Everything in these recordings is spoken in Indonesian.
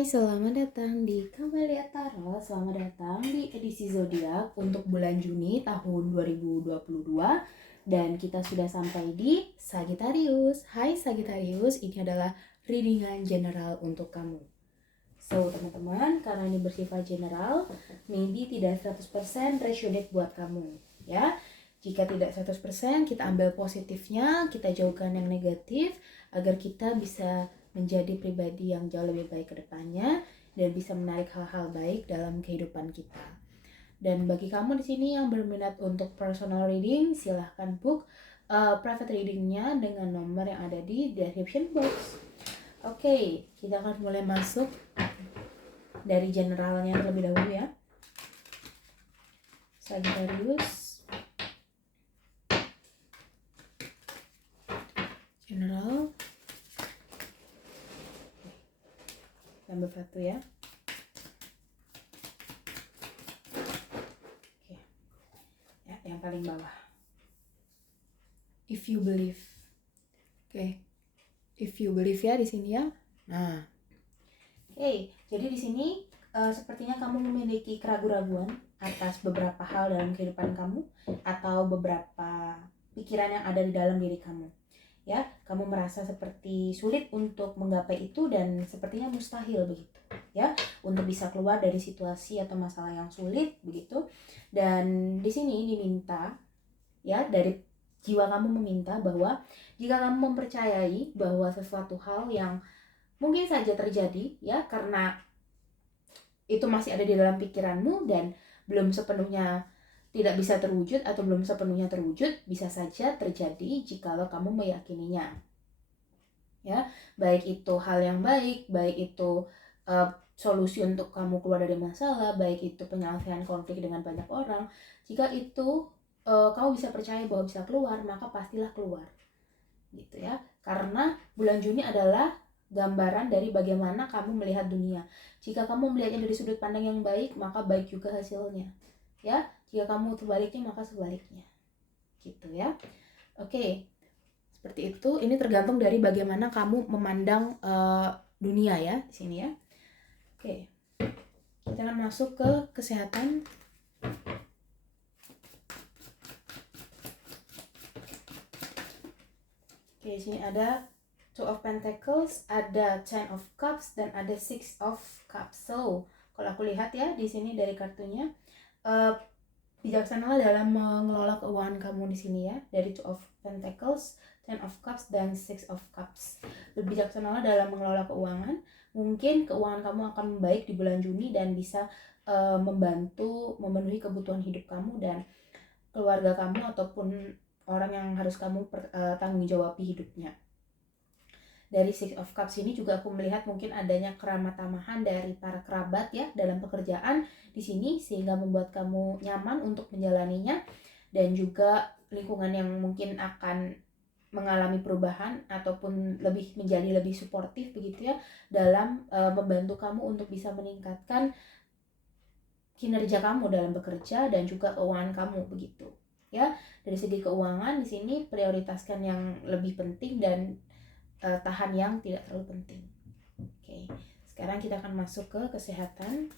Hai, selamat datang di Kamalia Tarot. Selamat datang di edisi zodiak untuk bulan Juni tahun 2022 dan kita sudah sampai di Sagittarius. Hai Sagittarius, ini adalah readingan general untuk kamu. So, teman-teman, karena ini bersifat general, maybe tidak 100% resonate buat kamu, ya. Jika tidak 100%, kita ambil positifnya, kita jauhkan yang negatif agar kita bisa menjadi pribadi yang jauh lebih baik ke depannya dan bisa menarik hal-hal baik dalam kehidupan kita. Dan bagi kamu di sini yang berminat untuk personal reading, silahkan book private readingnya dengan nomor yang ada di description box. Oke, kita akan mulai masuk dari generalnya terlebih dahulu ya. Sagittarius. General. Nomor 1 ya. Oke. Ya, yang paling bawah. If you believe. Oke. If you believe ya di sini ya. Nah. Oke, jadi di sini sepertinya kamu memiliki keraguan-raguan atas beberapa hal dalam kehidupan kamu atau beberapa pikiran yang ada di dalam diri kamu. Ya, kamu merasa seperti sulit untuk menggapai itu dan sepertinya mustahil begitu, ya, untuk bisa keluar dari situasi atau masalah yang sulit begitu. Dan di sini diminta, ya, dari jiwa kamu meminta bahwa jika kamu mempercayai bahwa sesuatu hal yang mungkin saja terjadi, ya, karena itu masih ada di dalam pikiranmu dan belum sepenuhnya tidak bisa terwujud atau belum sepenuhnya terwujud, bisa saja terjadi jikalau kamu meyakininya. Ya, baik itu hal yang baik, baik itu solusi untuk kamu keluar dari masalah, baik itu penyelesaian konflik dengan banyak orang. Jika itu kamu bisa percaya bahwa bisa keluar, maka pastilah keluar. Gitu ya. Karena bulan Juni adalah gambaran dari bagaimana kamu melihat dunia. Jika kamu melihatnya dari sudut pandang yang baik, maka baik juga hasilnya. Ya, jika kamu sebaliknya maka sebaliknya, gitu ya. Oke, seperti itu. Ini tergantung dari bagaimana kamu memandang dunia ya di sini ya. Oke, kita akan masuk ke kesehatan. Oke, di sini ada Two of Pentacles, ada Ten of Cups dan ada Six of Cups. So, kalau aku lihat ya di sini dari kartunya, bijaksanalah dalam mengelola keuangan kamu di sini ya, dari Two of Pentacles, Ten of Cups dan Six of Cups. Bijaksanalah dalam mengelola keuangan. Mungkin keuangan kamu akan membaik di bulan Juni dan bisa membantu memenuhi kebutuhan hidup kamu dan keluarga kamu ataupun orang yang harus kamu tanggung jawabi hidupnya. Dari Six of Cups ini juga aku melihat mungkin adanya keramat tamahan dari para kerabat ya dalam pekerjaan di sini, sehingga membuat kamu nyaman untuk menjalaninya, dan juga lingkungan yang mungkin akan mengalami perubahan ataupun menjadi lebih suportif begitu ya dalam membantu kamu untuk bisa meningkatkan kinerja kamu dalam bekerja dan juga keuangan kamu begitu ya. Dari segi keuangan di sini prioritaskan yang lebih penting dan tahan yang tidak terlalu penting. Oke, sekarang kita akan masuk ke kesehatan.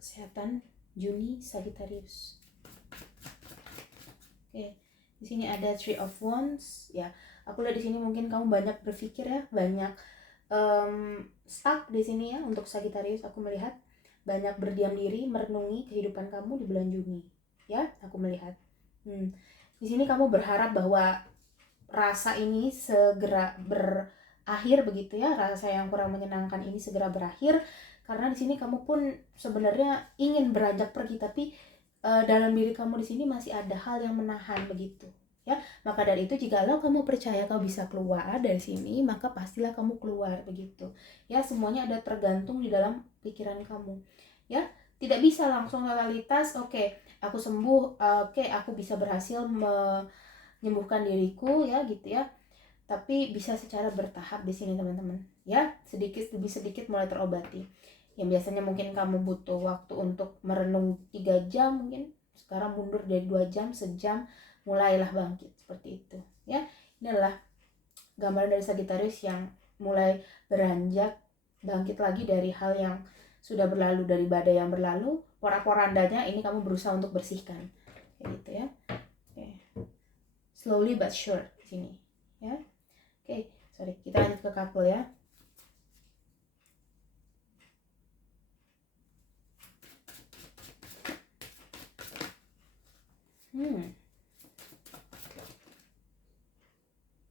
Kesehatan Juni Sagittarius. Oke, di sini ada Three of Wands ya. Aku lihat di sini mungkin kamu banyak berpikir ya, banyak stuck di sini ya. Untuk Sagittarius aku melihat banyak berdiam diri, merenungi kehidupan kamu di bulan Juni ya. Aku melihat di sini kamu berharap bahwa rasa ini segera berakhir begitu ya, rasa yang kurang menyenangkan ini segera berakhir, karena di sini kamu pun sebenarnya ingin beranjak pergi, tapi dalam diri kamu di sini masih ada hal yang menahan begitu ya. Maka dari itu jikalau kamu percaya kau bisa keluar dari sini, maka pastilah kamu keluar begitu ya. Semuanya ada tergantung di dalam pikiran kamu ya. Tidak bisa langsung totalitas oke, aku sembuh, oke, aku bisa berhasil menyembuhkan diriku ya gitu ya. Tapi bisa secara bertahap di sini teman-teman ya, sedikit demi sedikit mulai terobati Yang biasanya mungkin kamu butuh waktu untuk merenung 3 jam, mungkin sekarang mundur dari 2 jam, sejam, mulailah bangkit seperti itu ya. Ini adalah gambaran dari Sagittarius yang mulai beranjak bangkit lagi dari hal yang sudah berlalu, dari badai yang berlalu. Porak-porandanya ini kamu berusaha untuk bersihkan kayak gitu ya. Oke. Slowly but sure di sini ya. Oke, sorry, kita lanjut ke couple ya.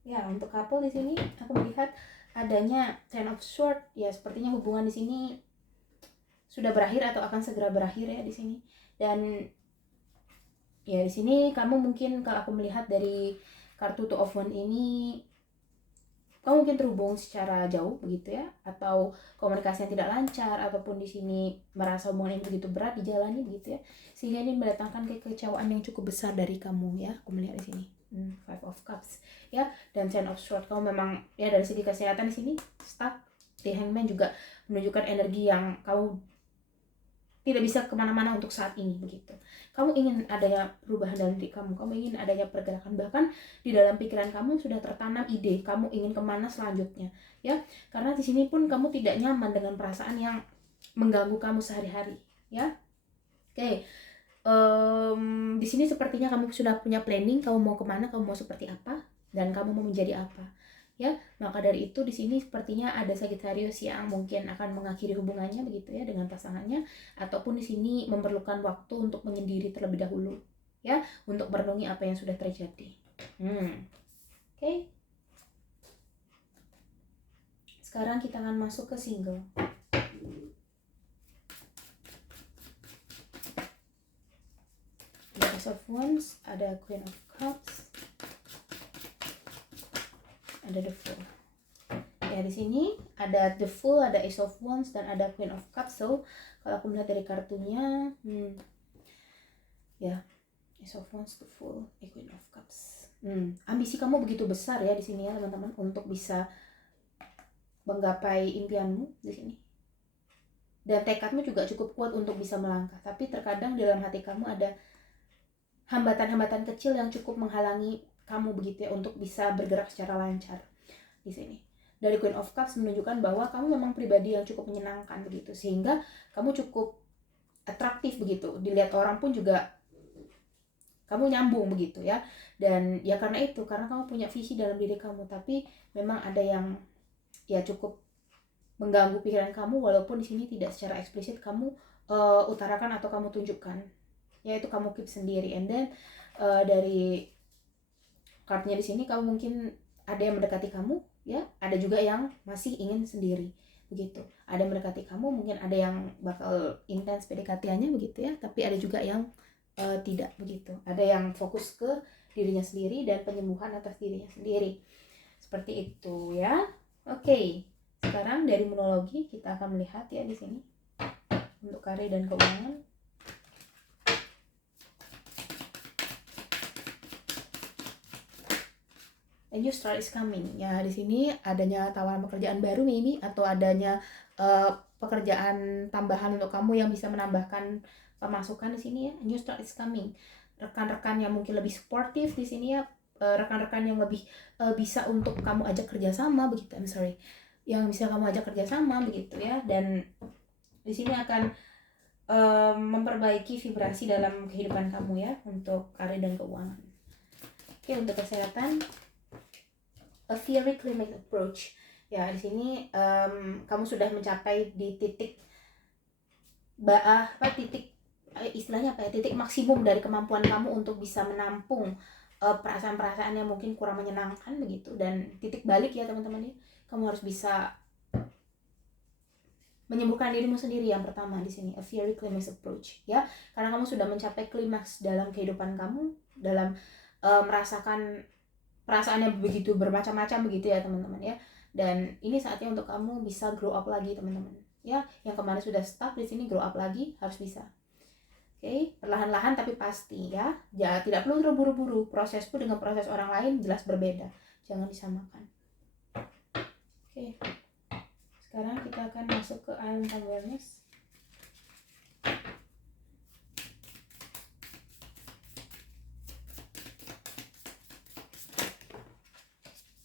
Ya, untuk couple di sini aku melihat adanya Ten of Swords ya, sepertinya hubungan di sini sudah berakhir atau akan segera berakhir ya di sini. Dan ya di sini kamu mungkin, kalau aku melihat dari kartu Two of Wands ini, kamu mungkin terhubung secara jauh begitu ya, atau komunikasinya tidak lancar, ataupun di sini merasa hubungan ini begitu berat dijalani begitu ya, sehingga ini mendatangkan kekecewaan yang cukup besar dari kamu ya. Aku melihat di sini Five of Cups ya, dan Ten of Swords. Kamu memang ya dari segi kesehatan di sini stuck. The Hangman juga menunjukkan energi yang kamu tidak bisa kemana-mana untuk saat ini begitu. Kamu ingin adanya perubahan dalam diri kamu, kamu ingin adanya pergerakan, bahkan di dalam pikiran kamu sudah tertanam ide kamu ingin kemana selanjutnya ya. Karena di sini pun kamu tidak nyaman dengan perasaan yang mengganggu kamu sehari-hari ya. Oke. Di sini sepertinya kamu sudah punya planning, kamu mau kemana, kamu mau seperti apa, dan kamu mau menjadi apa ya. Maka dari itu di sini sepertinya ada Sagittarius yang mungkin akan mengakhiri hubungannya begitu ya dengan pasangannya, ataupun di sini memerlukan waktu untuk menyendiri terlebih dahulu ya, untuk merenungi apa yang sudah terjadi. Oke. Sekarang kita akan masuk ke single. Ada Ace of Wands, ada Queen of Cups, ada The Fool. Ya di sini ada The Fool, ada Ace of Wands, dan ada Queen of Cups. So kalau aku melihat dari kartunya, ya Ace of Wands, The Fool, Queen of Cups. Ambisi kamu begitu besar ya di sini ya teman-teman, untuk bisa menggapai impianmu di sini. Dan tekadmu juga cukup kuat untuk bisa melangkah. Tapi terkadang di dalam hati kamu ada hambatan-hambatan kecil yang cukup menghalangi kamu begitu ya untuk bisa bergerak secara lancar di sini. Dari Queen of Cups menunjukkan bahwa kamu memang pribadi yang cukup menyenangkan begitu, sehingga kamu cukup atraktif begitu, dilihat orang pun juga kamu nyambung begitu ya. Dan ya karena itu, karena kamu punya visi dalam diri kamu, tapi memang ada yang ya cukup mengganggu pikiran kamu, walaupun di sini tidak secara eksplisit kamu utarakan atau kamu tunjukkan, yaitu kamu keep sendiri. And then dari kartunya di sini, kamu mungkin ada yang mendekati kamu ya, ada juga yang masih ingin sendiri begitu. Ada yang mendekati kamu, mungkin ada yang bakal intens PDKT-nya begitu ya, tapi ada juga yang tidak begitu. Ada yang fokus ke dirinya sendiri dan penyembuhan atas dirinya sendiri. Seperti itu ya. Oke. Sekarang dari monologi kita akan melihat ya di sini untuk karir dan keuangan. A new start is coming. Ya di sini adanya tawaran pekerjaan baru maybe, atau adanya pekerjaan tambahan untuk kamu yang bisa menambahkan pemasukan di sini ya. A new start is coming. Rekan-rekan yang mungkin lebih sportif di sini ya, rekan-rekan yang lebih bisa untuk kamu ajak kerjasama begitu. Yang bisa kamu ajak kerjasama begitu ya. Dan di sini akan memperbaiki vibrasi dalam kehidupan kamu ya, untuk karir dan keuangan. Oke, untuk kesehatan, a very climax approach. Ya di sini kamu sudah mencapai di titik istilahnya apa ya, titik maksimum dari kemampuan kamu untuk bisa menampung perasaan-perasaan yang mungkin kurang menyenangkan begitu. Dan titik balik ya teman-teman ya, kamu harus bisa menyembuhkan dirimu sendiri yang pertama di sini, a very climax approach ya, karena kamu sudah mencapai klimaks dalam kehidupan kamu, dalam merasakan perasaan yang begitu bermacam-macam begitu ya teman-teman ya. Dan ini saatnya untuk kamu bisa grow up lagi teman-teman ya. Yang kemarin sudah stuck di sini, grow up lagi, harus bisa. Oke, perlahan-lahan tapi pasti ya. Ya tidak perlu terburu-buru. Prosesku dengan proses orang lain jelas berbeda. Jangan disamakan. Oke. Sekarang kita akan masuk ke island awareness.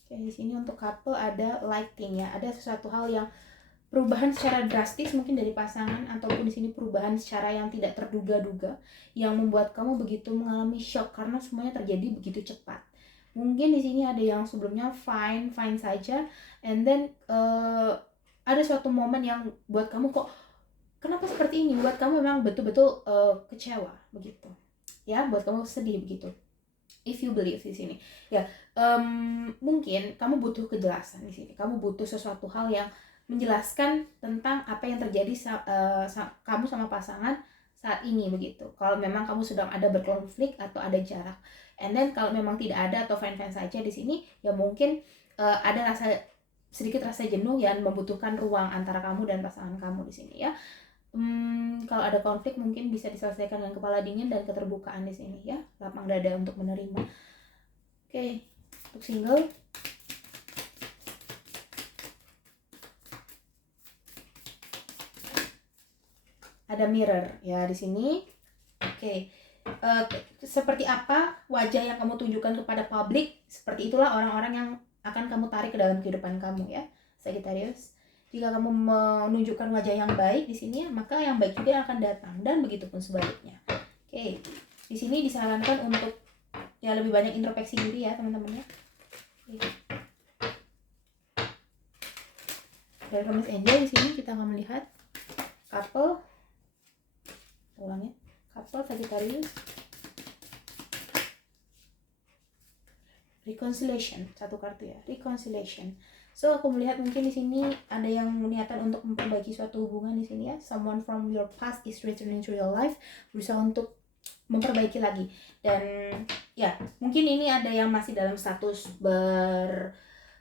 Oke, di sini untuk couple ada lighting ya, ada sesuatu hal yang perubahan secara drastis mungkin dari pasangan, ataupun di sini perubahan secara yang tidak terduga-duga yang membuat kamu begitu mengalami shock karena semuanya terjadi begitu cepat. Mungkin di sini ada yang sebelumnya fine saja, and then ada suatu momen yang buat kamu kok kenapa seperti ini, buat kamu memang betul-betul kecewa begitu ya, buat kamu sedih begitu. If you believe di sini ya, mungkin kamu butuh kejelasan di sini, kamu butuh sesuatu hal yang menjelaskan tentang apa yang terjadi kamu sama pasangan saat ini begitu. Kalau memang kamu sedang ada berkonflik atau ada jarak, and then kalau memang tidak ada atau fine saja di sini ya, mungkin ada sedikit rasa jenuh yang membutuhkan ruang antara kamu dan pasangan kamu di sini ya. Kalau ada konflik mungkin bisa diselesaikan dengan kepala dingin dan keterbukaan di sini ya, lapang dada untuk menerima. Oke, untuk single ada mirror ya di sini. Oke. Seperti apa wajah yang kamu tunjukkan kepada publik, seperti itulah orang-orang yang akan kamu tarik ke dalam kehidupan kamu ya, Sagittarius. Jika kamu menunjukkan wajah yang baik di sini, maka yang baik juga akan datang, dan begitu pun sebaliknya. Oke. Di sini disarankan untuk ya lebih banyak introspeksi diri ya, teman-teman ya. Oke. Dari Promise Angel di sini kita akan melihat couple, ulangnya, couple Sagittarius, reconciliation, satu kartu ya, reconciliation. So aku melihat mungkin di sini ada yang niatan untuk memperbaiki suatu hubungan di sini ya. Someone from your past is returning to your life, berusaha untuk memperbaiki lagi. Dan ya mungkin ini ada yang masih dalam status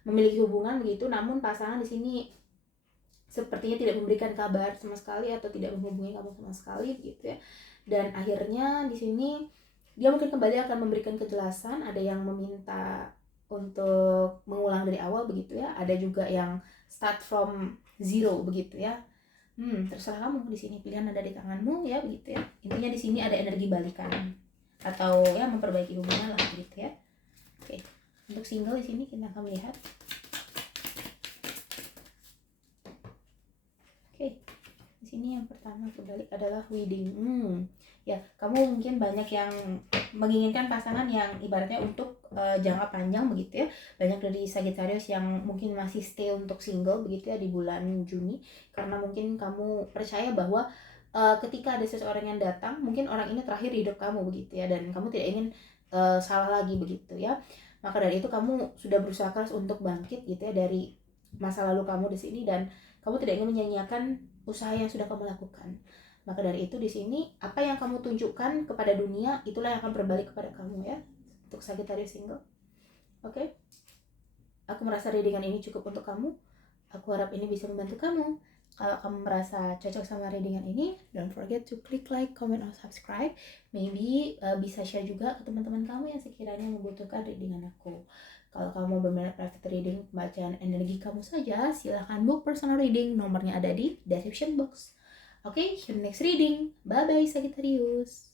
memiliki hubungan begitu, namun pasangan di sini sepertinya tidak memberikan kabar sama sekali atau tidak menghubungi kamu sama sekali begitu ya. Dan akhirnya di sini dia mungkin kembali akan memberikan kejelasan. Ada yang meminta untuk mengulang dari awal begitu ya. Ada juga yang start from zero begitu ya. Terserah kamu di sini, pilihan ada di tanganmu ya begitu ya. Intinya di sini ada energi balikan atau ya memperbaiki hubungan lah begitu ya. Oke. Untuk single di sini kita akan melihat. Oke. Di sini yang pertama kebalik adalah wedding. Ya, kamu mungkin banyak yang menginginkan pasangan yang ibaratnya untuk jangka panjang begitu ya. Banyak dari Sagittarius yang mungkin masih stay untuk single begitu ya di bulan Juni, karena mungkin kamu percaya bahwa ketika ada seseorang yang datang, mungkin orang ini terakhir di hidup kamu begitu ya, dan kamu tidak ingin salah lagi begitu ya. Maka dari itu kamu sudah berusaha keras untuk bangkit gitu ya dari masa lalu kamu di sini, dan kamu tidak ingin menyanyiakan usaha yang sudah kamu lakukan. Maka dari itu di sini apa yang kamu tunjukkan kepada dunia itulah yang akan berbalik kepada kamu ya, untuk Sagittarius single. Oke. Aku merasa readingan ini cukup untuk kamu. Aku harap ini bisa membantu kamu. Kalau kamu merasa cocok sama readingan ini, don't forget to click like, comment, or subscribe. Maybe bisa share juga ke teman-teman kamu yang sekiranya membutuhkan readingan aku. Kalau kamu berminat private reading, pembacaan energi kamu saja, silahkan book personal reading. Nomornya ada di description box. Okay, see you next reading. Bye-bye, Sagittarius.